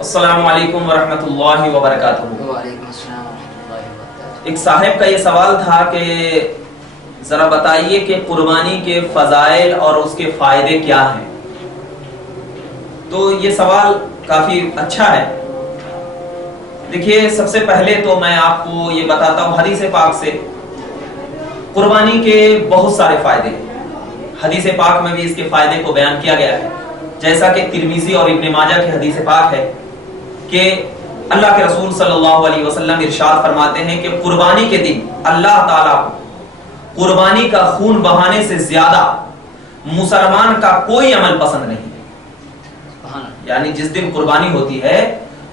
السلام علیکم ورحمۃ اللہ وبرکاتہ۔ وعلیکم السلام ورحمۃ اللہ وبرکاتہ۔ ایک صاحب کا یہ سوال تھا کہ ذرا بتائیے کہ قربانی کے فضائل اور اس کے فائدے کیا ہیں۔ تو یہ سوال کافی اچھا ہے۔ دیکھیے، سب سے پہلے تو میں آپ کو یہ بتاتا ہوں حدیث پاک سے قربانی کے بہت سارے فائدے ہیں۔ حدیث پاک میں بھی اس کے فائدے کو بیان کیا گیا ہے، جیسا کہ ترمذی اور ابن ماجہ کی حدیث پاک ہے کہ اللہ کے رسول صلی اللہ علیہ وسلم ارشاد فرماتے ہیں کہ قربانی کے دن اللہ تعالیٰ کو قربانی کا خون بہانے سے زیادہ مسلمان کا کوئی عمل پسند نہیں ہے۔ یعنی جس دن قربانی ہوتی ہے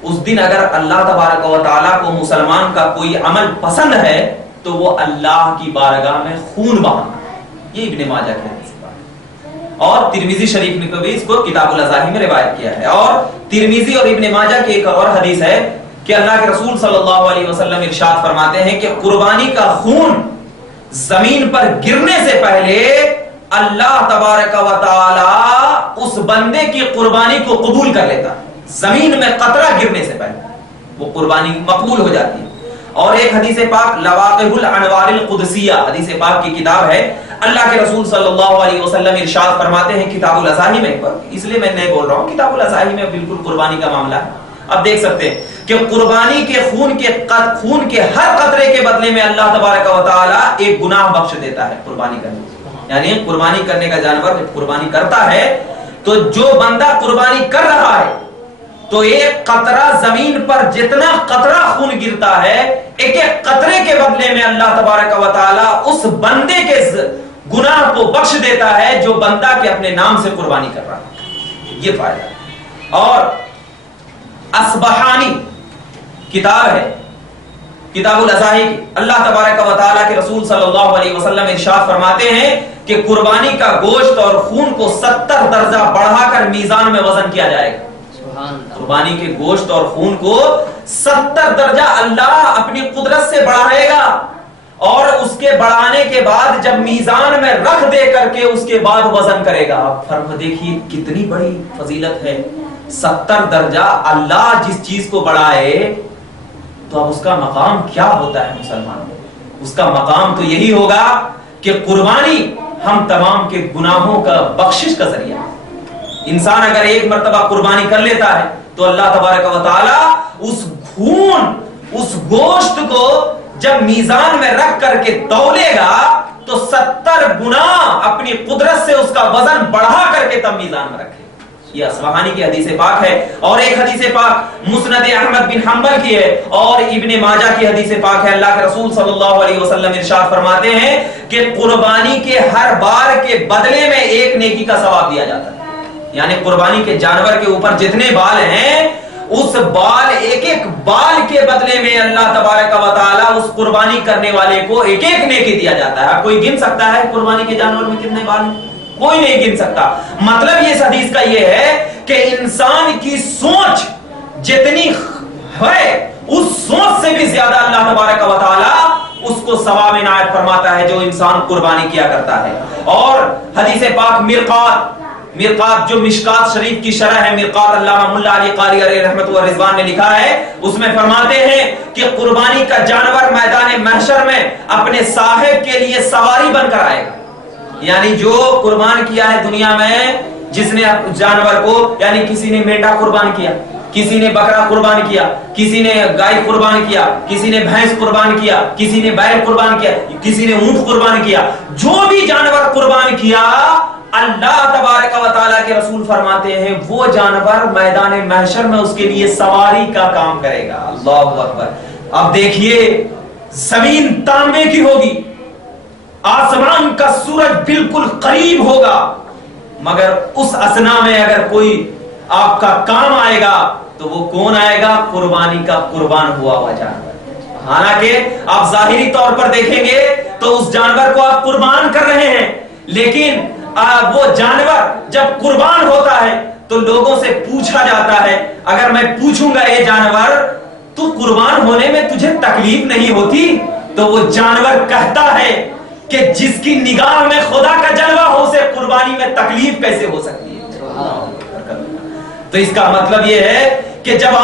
اس دن اگر اللہ تبارک و تعالیٰ کو مسلمان کا کوئی عمل پسند ہے تو وہ اللہ کی بارگاہ میں خون بہانا۔ یہ ابن ماجہ کی حدیث اور ترمذی شریف نے بھی اس کو کتاب الاضاحی میں روایت کیا ہے۔ اور ترمذی اور ابن ماجہ کی ایک اور حدیث ہے کہ اللہ کے رسول صلی اللہ علیہ وسلم ارشاد فرماتے ہیں کہ قربانی کا خون زمین پر گرنے سے پہلے اللہ تبارک و تعالی اس بندے کی قربانی کو قبول کر لیتا ہے۔ زمین میں قطرہ گرنے سے پہلے وہ قربانی مقبول ہو جاتی ہے۔ اور ایک حدیث پاک لواقح الانوار القدسیہ حدیث پاک کی کتاب ہے، اللہ کے رسول صلی اللہ علیہ وسلم ارشاد فرماتے ہیں کتاب الاضاحی میں، اس لیے میں نہیں بول رہا ہوں، کتاب الاضاحی میں بالکل قربانی کا معاملہ ہے۔ اب دیکھ سکتے ہیں کہ قربانی کے خون کے ہر قطرے کے بدلے میں اللہ تبارک و تعالی ایک گناہ بخش دیتا ہے قربانی کرنے سے۔ یعنی قربانی کرنے کا جانور جب قربانی کرتا ہے تو جو بندہ قربانی کر رہا ہے تو ایک قطرہ زمین پر جتنا قطرہ خون گرتا ہے ایک ایک قطرے کے بدلے میں اللہ تبارک و تعالی اس بندے کے گناہ کو بخش دیتا ہے جو بندہ کے اپنے نام سے قربانی کر رہا ہے۔ یہ فائدہ ہے۔ اور اصبحانی کتاب ہے، کتاب الاضاحی کی، اللہ تبارک و تعالی کے رسول صلی اللہ علیہ وسلم ارشاد فرماتے ہیں کہ قربانی کا گوشت اور خون کو 70 درجہ بڑھا کر میزان میں وزن کیا جائے گا۔ قربانی کے گوشت اور خون کو 70 درجہ اللہ اپنی قدرت سے بڑھائے گا، اور اس کے بڑھانے کے بعد جب میزان میں رکھ دے کر کے اس کے بعد وزن کرے گا۔ فرق دیکھیے کتنی بڑی فضیلت ہے۔ 70 درجہ اللہ جس چیز کو بڑھائے تو اب اس کا مقام کیا ہوتا ہے مسلمان میں؟ اس کا مقام تو یہی ہوگا کہ قربانی ہم تمام کے گناہوں کا بخشش کا ذریعہ ہے۔ انسان اگر ایک مرتبہ قربانی کر لیتا ہے تو اللہ تبارک و تعالی اس خون اس گوشت کو جب میزان میں رکھ کر کے تولے گا تو 70 گنا اپنی قدرت سے اس کا وزن بڑھا کر کے تب میزان میں رکھے۔ یہ اصبحانی کی حدیث پاک ہے۔ اور ایک حدیث پاک مسند احمد بن حنبل کی ہے اور ابن ماجہ کی حدیث پاک ہے۔ اللہ کے رسول صلی اللہ علیہ وسلم ارشاد فرماتے ہیں کہ قربانی کے ہر بار کے بدلے میں ایک نیکی کا ثواب دیا جاتا ہے۔ یعنی قربانی کے جانور کے اوپر جتنے بال ہیں اس بال ایک ایک بال کے بدلے میں اللہ تبارک و تعالی اس قربانی کرنے والے کو ایک ایک نیکی دیا جاتا ہے۔ کوئی گن سکتا ہے قربانی کے جانور میں کتنے بال ہیں؟ کوئی نہیں گن سکتا۔ مطلب یہ حدیث کا یہ ہے کہ انسان کی سوچ جتنی ہے اس سوچ سے بھی زیادہ اللہ تبارک و تعالی اس کو ثواب عنایت فرماتا ہے جو انسان قربانی کیا کرتا ہے۔ اور حدیث پاک مرقات جو مشکات شریف کی شرح ہے، مرقات علامہ ملا علی قاری علیہ رحمت و رضوان نے لکھا ہے، اس میں فرماتے ہیں کہ قربانی کا جانور میدان محشر میں اپنے صاحب کے لیے سواری بن کر آئے گا۔ یعنی جو قربان کیا ہے دنیا میں، جس نے جانور کو، یعنی کسی نے مینڈا قربان کیا، کسی نے بکرا قربان کیا، کسی نے گائے قربان کیا، کسی نے بھینس قربان کیا، کسی نے بیل قربان کیا، کسی نے اونٹ قربان کیا، جو بھی جانور قربان کیا اللہ تبارک و تعالیٰ کے رسول فرماتے ہیں وہ جانور میدان محشر میں اس کے لیے سواری کا کام کرے گا۔ اللہ اکبر۔ اب دیکھیے زمین تانبے کی ہوگی، آسمان کا سورج بالکل قریب ہوگا، مگر اس اسنا میں اگر کوئی آپ کا کام آئے گا تو وہ کون آئے گا؟ قربانی کا قربان ہوا جانور۔ حالانکہ آپ ظاہری طور پر دیکھیں گے تو اس جانور کو آپ قربان کر رہے ہیں، لیکن وہ جانور جب قربان ہوتا ہے تو لوگوں سے پوچھا جاتا ہے، اگر میں پوچھوں گا اے جانور تو قربان ہونے میں تجھے تکلیف نہیں ہوتی؟ تو وہ جانور کہتا ہے کہ جس کی نگاہ میں خدا کا جلوہ ہو اسے قربانی میں تکلیف کیسے ہو سکتی ہے؟ تو اس کا مطلب یہ ہے کہ جب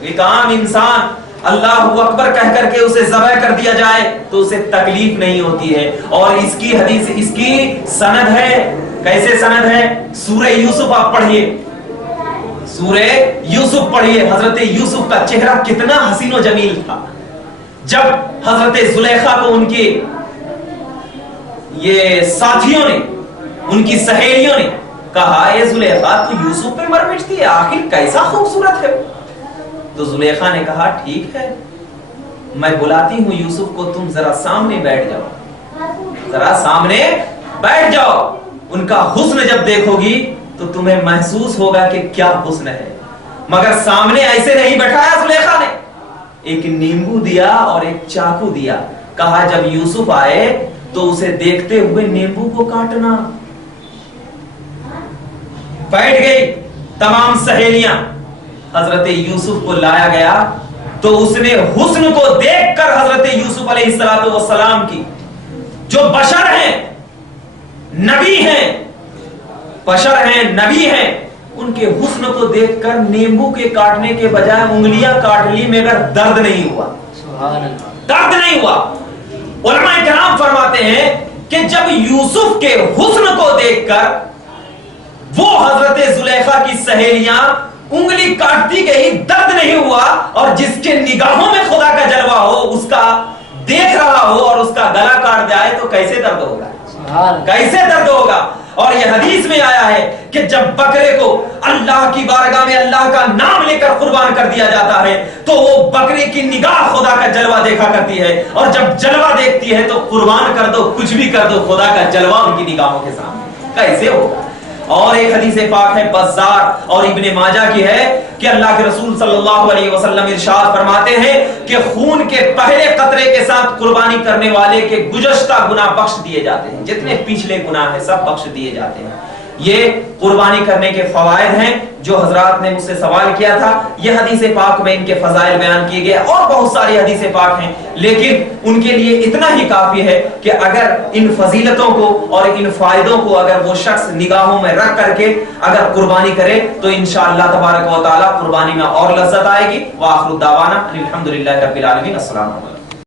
ایک عام انسان اللہ اکبر کہہ کر کے اسے ذبح کر دیا جائے تو اسے تکلیف نہیں ہوتی ہے. اور اس کی حدیث، اس کی سند ہے. کیسے سند ہے؟ سورہ یوسف آپ پڑھیے، سورہ یوسف پڑھیے. حضرت یوسف کا چہرہ کتنا حسین و جمیل تھا. جب حضرت زلیخا کو ان کے یہ ساتھیوں نے، ان کی سہیلیوں نے کہا اے زلیخا تو یوسف پہ مر مٹتی ہے، آخر کیسا خوبصورت ہے. تو زلیخا نے کہا ٹھیک ہے میں بلاتی ہوں یوسف کو، تم ذرا سامنے بیٹھ جاؤ، ذرا سامنے بیٹھ جاؤ. ان کا حسن جب دیکھو گی تو تمہیں محسوس ہوگا کہ کیا حسن ہے. مگر سامنے ایسے نہیں بٹھایا زلیخا نے، ایک نیمبو دیا اور ایک چاقو دیا. کہا جب یوسف آئے تو اسے دیکھتے ہوئے نیمبو کو کاٹنا. بیٹھ گئی تمام سہیلیاں. حضرت یوسف کو لایا گیا تو اس نے حسن کو دیکھ کر حضرت یوسف علیہ السلام کی، جو بشر ہیں، نبی ہیں، بشر ہیں، نبی ہیں، ان کے حسن کو دیکھ کر نیمبو کے کاٹنے کے بجائے انگلیاں کاٹ لی، مگر درد نہیں ہوا. درد نہیں ہوا. علماء کرام فرماتے ہیں کہ جب یوسف کے حسن کو دیکھ کر وہ حضرت زلیخا کی سہیلیاں انگلی کاٹتی گئی، درد نہیں ہوا. اور جس کے نگاہوں میں خدا کا جلوہ ہو، اس کا دیکھ رہا ہو اور اس کا گلا کاٹ جائے تو کیسے درد ہوگا، کیسے درد ہوگا. اور یہ حدیث میں آیا ہے کہ جب بکرے کو اللہ کی بارگاہ میں اللہ کا نام لے کر قربان کر دیا جاتا ہے تو وہ بکرے کی نگاہ خدا کا جلوہ دیکھا کرتی ہے. اور جب جلوہ دیکھتی ہے تو قربان کر دو، کچھ بھی کر دو، خدا کا جلوہ ان کی نگاہوں کے سامنے کیسے ہوگا. اور ایک حدیث پاک ہے بزار اور ابن ماجہ کی ہے کہ اللہ کے رسول صلی اللہ علیہ وسلم ارشاد فرماتے ہیں کہ خون کے پہلے قطرے کے ساتھ قربانی کرنے والے کے گزشتہ گناہ بخش دیے جاتے ہیں. جتنے پچھلے گناہ ہیں سب بخش دیے جاتے ہیں. یہ قربانی کرنے کے فوائد ہیں جو حضرات نے مجھ سے سوال کیا تھا. یہ حدیث پاک میں ان کے فضائل بیان کیے گئے اور بہت ساری حدیث پاک ہیں، لیکن ان کے لیے اتنا ہی کافی ہے کہ اگر ان فضیلتوں کو اور ان فائدوں کو اگر وہ شخص نگاہوں میں رکھ کر کے اگر قربانی کرے تو انشاءاللہ تبارک و تعالی قربانی میں اور لذت آئے گی. وآخر دعوانا الحمدللہ رب العالمین. السلام علیکم.